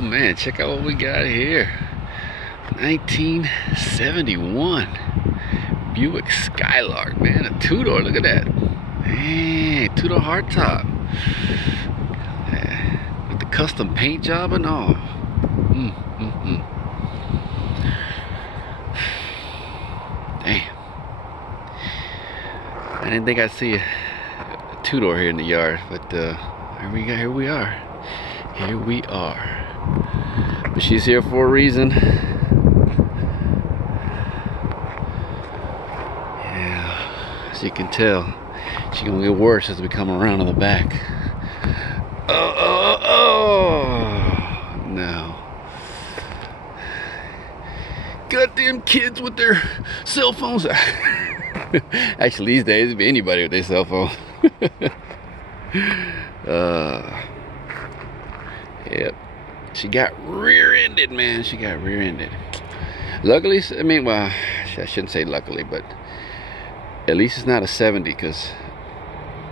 man, check out what we got here. 1971 Buick Skylark, man. A two-door, look at that. Hey, two-door hardtop. With the custom paint job and all. Damn. I didn't think I'd see a two-door here in the yard, but here we are. But she's here for a reason. Yeah, as you can tell, she's gonna get worse as we come around to the back. Oh no. Goddamn kids with their cell phones. Actually, these days, it'd be anybody with their cell phone. Yep. She got rear-ended, man. She got rear-ended. Luckily, I mean, well, I shouldn't say luckily, but at least it's not a 70, because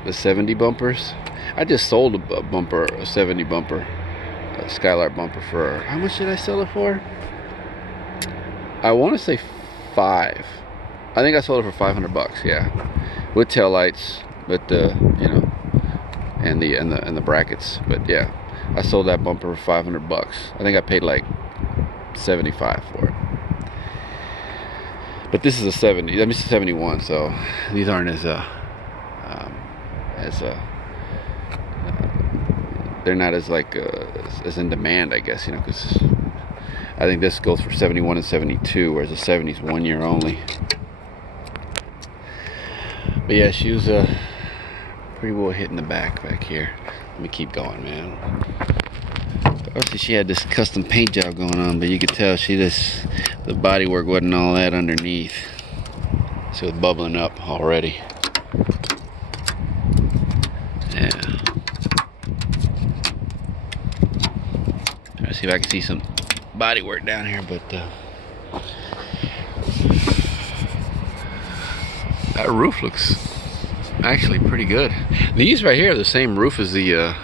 the 70 bumpers, I just sold a bumper, a 70 bumper, a Skylark bumper for, how much did I sell it for? I want to say 5. I think I sold it for $500, yeah, with tail lights, but you know, and the brackets. But yeah, I sold that bumper for $500. I think I paid like $75 for it. But this is a 70. That means 71. So these aren't as they're not as like as in demand, I guess, you know, because I think this goes for 71 and 72, whereas the 70 is 1 year only. But yeah, she was pretty well hit in the back here. Let me keep going, man. Obviously, she had this custom paint job going on, but you could tell the body work wasn't all that underneath. So it was bubbling up already. Yeah. Try to see if I can see some body work down here, but that roof looks actually pretty good. These right here are the same roof as the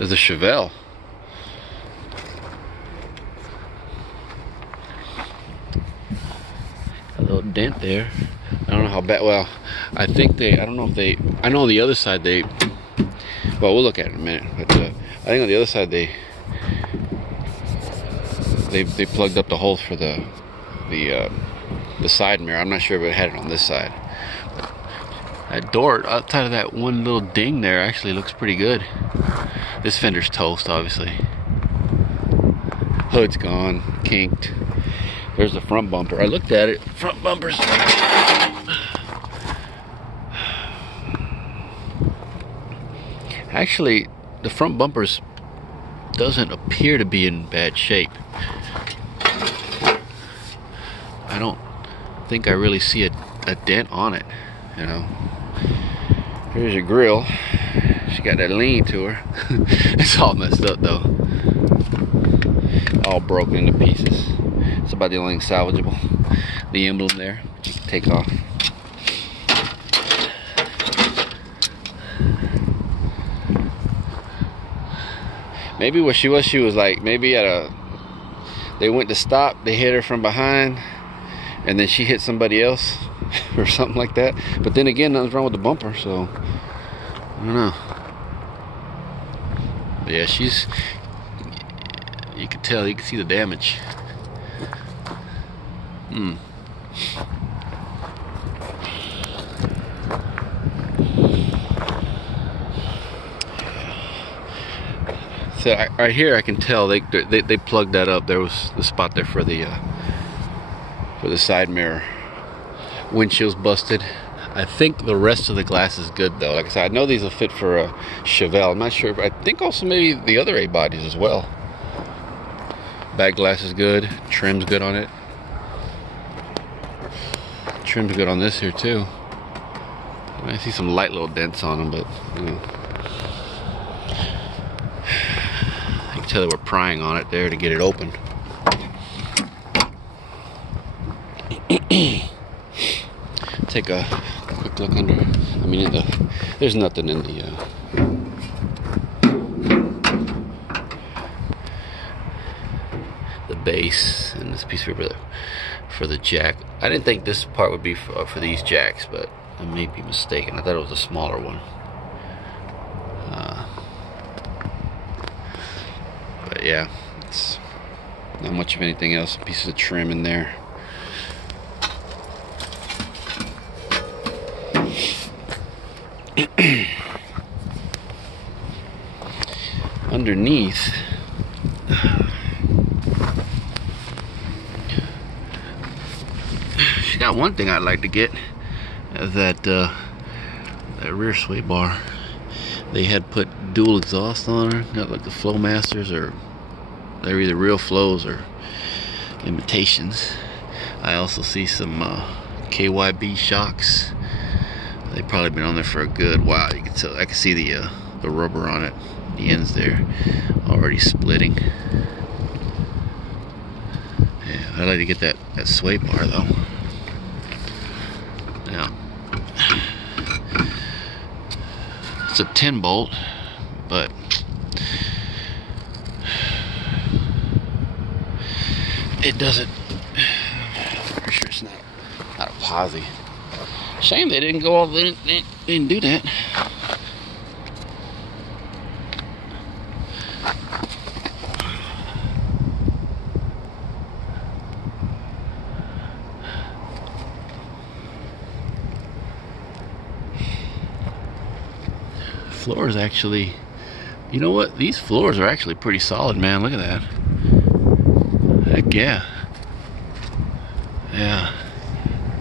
Chevelle. A little dent there. I don't know how bad. Well, I think I don't know if they. I know on the other side they. Well, we'll look at it in a minute. But I think on the other side they plugged up the holes for the side mirror. I'm not sure if it had it on this side. That door outside of that one little ding there actually looks pretty good. This fender's toast, obviously. Hood's gone, kinked. There's the front bumper. I looked at it. Front bumpers. Actually, the front bumpers doesn't appear to be in bad shape. I don't think I really see a dent on it, you know. Here's your grill. She got that lean to her. It's all messed up though. All broken into pieces. It's about the only thing salvageable. The emblem there, you can take off. Maybe what she was like, maybe they went to stop, they hit her from behind, and then she hit somebody else or something like that. But then again, nothing's wrong with the bumper, so I don't know. But yeah, you can tell, you can see the damage. So right here I can tell they plugged that up. There was the spot there for the side mirror. Windshield's busted. I think the rest of the glass is good though. Like I said, I know these will fit for a Chevelle. I'm not sure, but I think also maybe the other A bodies as well. Back glass is good. Trim's good on it. Trim's good on this here too. I see some light little dents on them, but you know. I can tell they were prying on it there to get it open. Take a quick look under. I mean, there's nothing in the base, and this piece of paper for the jack. I didn't think this part would be for these jacks, but I may be mistaken. I thought it was a smaller one. But yeah, it's not much of anything else. Pieces of trim in there. Underneath, she got one thing I'd like to get, that rear sway bar. They had put dual exhaust on her, not like the Flowmasters, or they're either real flows or imitations. I also see some KYB shocks. They've probably been on there for a good while. You can tell, I can see the rubber on it, the ends there, already splitting. Yeah, I'd like to get that sway bar though. Now, it's a 10 bolt, but it doesn't. I'm pretty sure it's not a posi. Shame they didn't go all. They didn't do that. Floors actually, you know what? These floors are actually pretty solid, man. Look at that. Heck yeah. Yeah.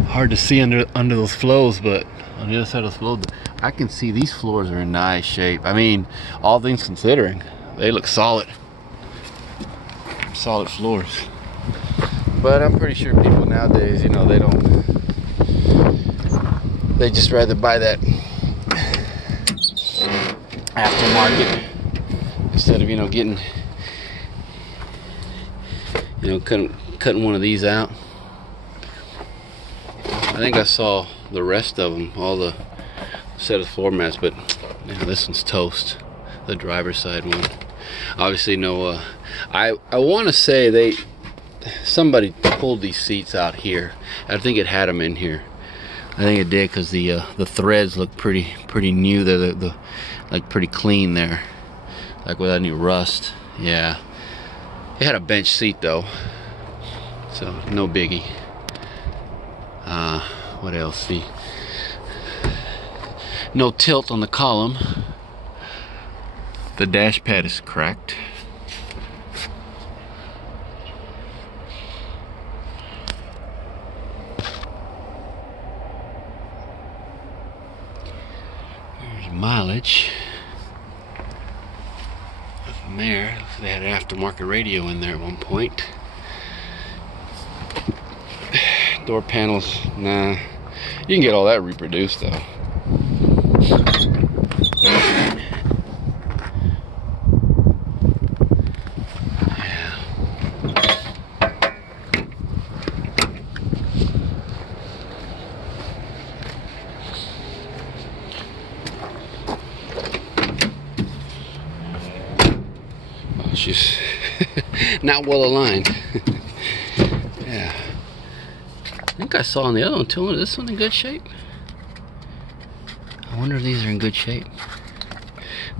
Hard to see under those flows, but on the other side of the flow, I can see these floors are in nice shape. I mean, all things considering, they look solid. Solid floors. But I'm pretty sure people nowadays, you know, they just rather buy that aftermarket instead of, you know, getting, you know, cutting one of these out. I think I saw the rest of them, all the set of floor mats, but yeah, this one's toast, the driver's side one. Obviously no, I want to say somebody pulled these seats out here. I think it had them in here. I think it did, because the threads look pretty new. They're like pretty clean there, like without any rust. Yeah, it had a bench seat though, so no biggie. What else? See, no tilt on the column. The dash pad is cracked. There's mileage. Nothing there. They had an aftermarket radio in there at one point. Door panels, nah. You can get all that reproduced though. Yeah. Oh, she's not well aligned. Yeah. I think I saw on the other one too. Is this one in good shape? I wonder if these are in good shape.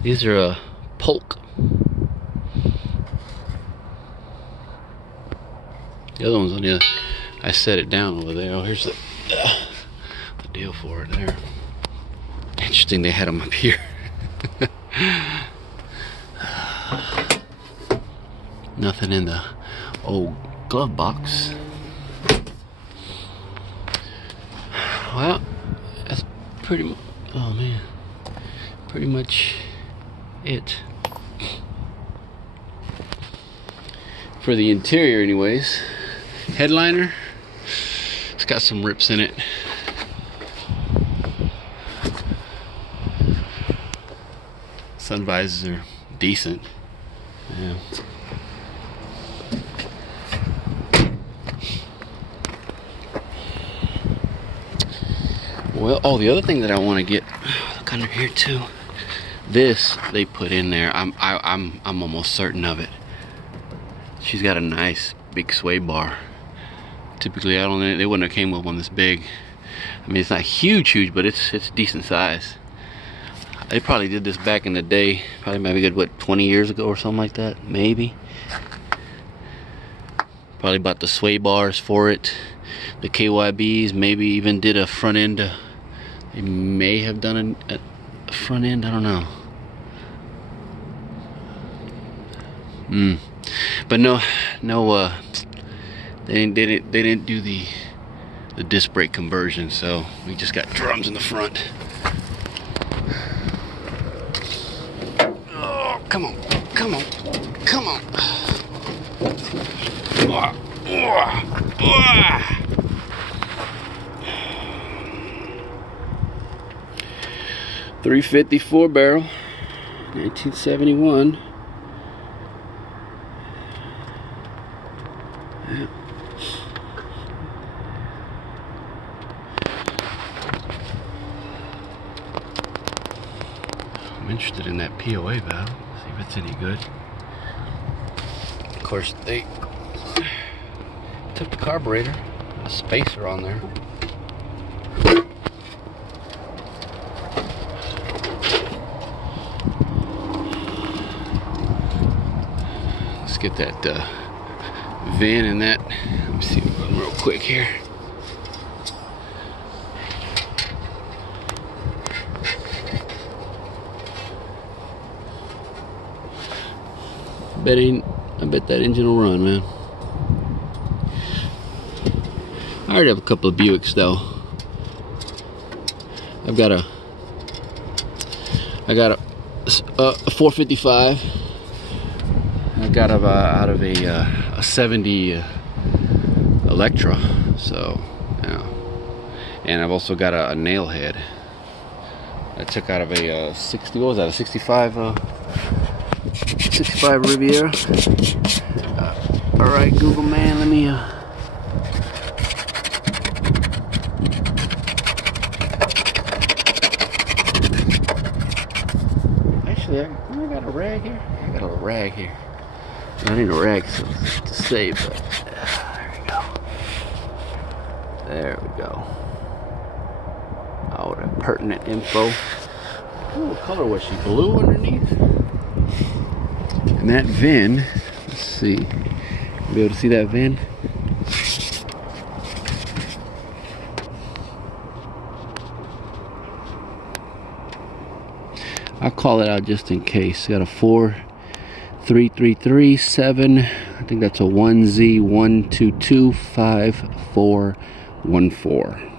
These are a Polk. The other one's on the other. I set it down over there. Oh, here's the deal for it there. Interesting, they had them up here. Nothing in the old glove box. Well, that's pretty much, oh man, pretty much it. For the interior anyways, headliner, it's got some rips in it. Sun visors are decent. Yeah. Well, oh, the other thing that I want to get, look under here too. This they put in there. I'm almost certain of it. She's got a nice big sway bar. Typically, they wouldn't have came with one this big. I mean, it's not huge, but it's decent size. They probably did this back in the day, probably maybe good, what, 20 years ago or something like that, maybe. Probably bought the sway bars for it, the KYBs, maybe even did a front end. They may have done a front end, I don't know. But no, they didn't do the disc brake conversion, so we just got drums in the front. Oh, come on, come on, come on. 354 barrel, 1971. Yeah. I'm interested in that POA valve, see if it's any good. Of course, they took the carburetor, a spacer on there. Let's get that VIN in that. Let me see one real quick here. I bet that engine will run, man. I already have a couple of Buicks though. I got a 455. I got out of a 70 Electra, so yeah. And I've also got a nail head. I took out of a 60. What was that? A 65 Riviera. All right, Google man, let me. Actually, I got a rag here. I got a rag here. I need a rag to save, but there we go. There we go. Oh, that pertinent info. Ooh, what color was she? Blue underneath? And that VIN, let's see. Be able to see that VIN? I'll call it out just in case. Got a 43337. I think that's a 1Z1225414.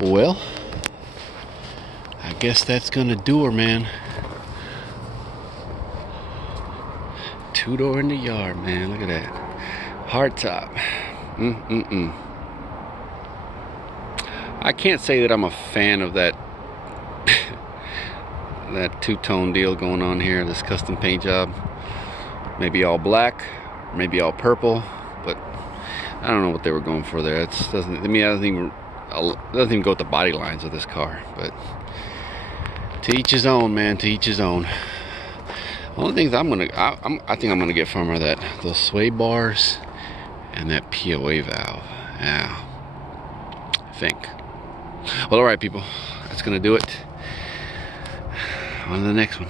Well, I guess that's gonna do her, man. Two-door in the yard, man. Look at that. Hardtop. I can't say that I'm a fan of that that two-tone deal going on here, this custom paint job. Maybe all black, maybe all purple, but I don't know what they were going for there. It doesn't even go with the body lines of this car, but to each his own, man, to each his own. One of the things I think I'm gonna get from her those sway bars and that POA valve. Yeah, I think. Well, all right, people, that's gonna do it. On to the next one.